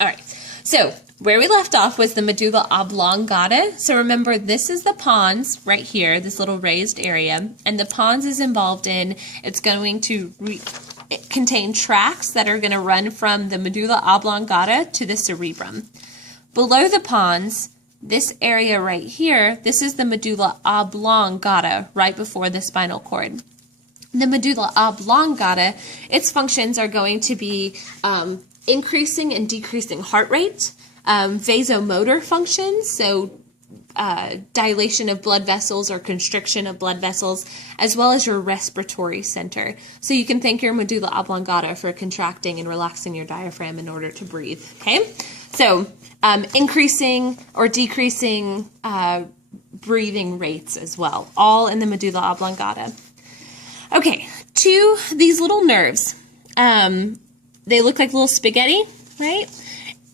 All right, so where we left off was the medulla oblongata. So remember, this is the pons right here, this little raised area, and the pons is involved in, it's going to contain tracts that are going to run from the medulla oblongata to the cerebrum. Below the pons, this area right here, this is the medulla oblongata, right before the spinal cord. The medulla oblongata, its functions are going to be increasing and decreasing heart rate, vasomotor functions, so dilation of blood vessels or constriction of blood vessels, as well as your respiratory center. So you can thank your medulla oblongata for contracting and relaxing your diaphragm in order to breathe, okay? So increasing or decreasing breathing rates as well, all in the medulla oblongata. Okay, to these little nerves, they look like little spaghetti, right?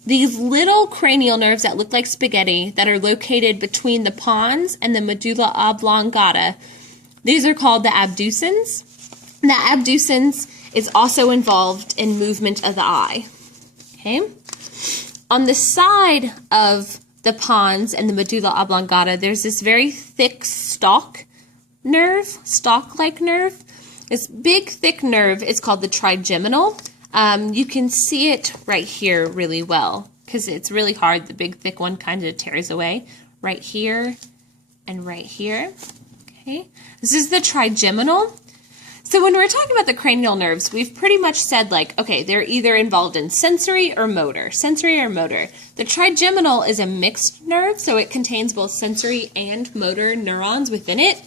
These little cranial nerves that look like spaghetti that are located between the pons and the medulla oblongata, these are called the abducens. The abducens is also involved in movement of the eye, okay? On the side of the pons and the medulla oblongata, there's this very thick stalk nerve, stalk-like nerve. This big, thick nerve is called the trigeminal. You can see it right here really well because it's really hard. The big, thick one kind of tears away right here and right here. Okay, this is the trigeminal. So when we're talking about the cranial nerves, we've pretty much said, like, okay, they're either involved in sensory or motor. Sensory or motor. The trigeminal is a mixed nerve, so it contains both sensory and motor neurons within it.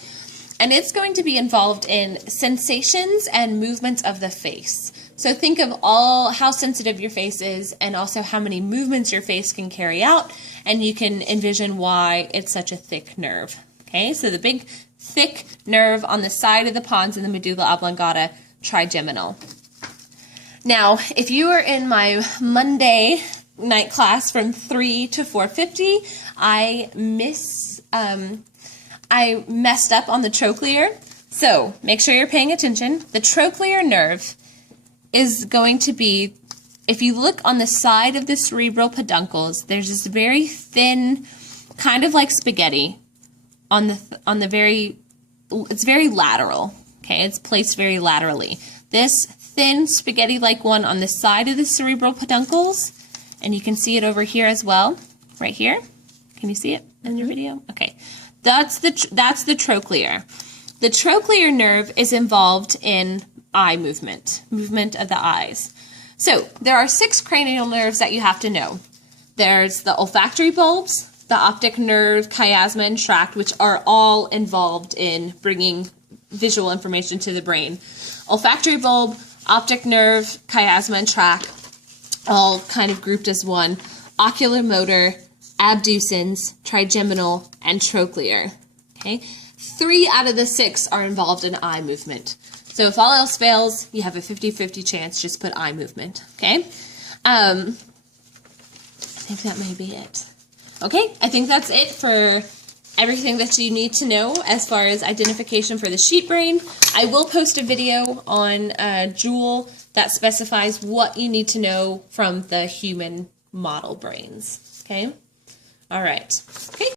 And it's going to be involved in sensations and movements of the face. So think of how sensitive your face is and also how many movements your face can carry out, and you can envision why it's such a thick nerve. Okay, so the big, thick nerve on the side of the pons and the medulla oblongata, trigeminal. Now, if you were in my Monday night class from 3 to 4:50, I messed up on the trochlear, so make sure you're paying attention. The trochlear nerve is going to be, if you look on the side of the cerebral peduncles, there's this very thin, kind of like spaghetti, it's very lateral, okay? It's placed very laterally. This thin spaghetti-like one on the side of the cerebral peduncles, and you can see it over here as well, right here. Can you see it in your video? Okay. That's the trochlear. The trochlear nerve is involved in eye movement of the eyes. So there are 6 cranial nerves that you have to know. There's the olfactory bulbs, the optic nerve, chiasma, and tract, which are all involved in bringing visual information to the brain. Olfactory bulb, optic nerve, chiasma, and tract, all kind of grouped as one. Ocular motor, abducens, trigeminal, and trochlear. Okay, 3 out of the 6 are involved in eye movement. So if all else fails, you have a 50-50 chance. Just put eye movement. Okay, I think that may be it. Okay, I think that's it for everything that you need to know as far as identification for the sheep brain. I will post a video on Joule that specifies what you need to know from the human model brains. Okay. All right. Okay.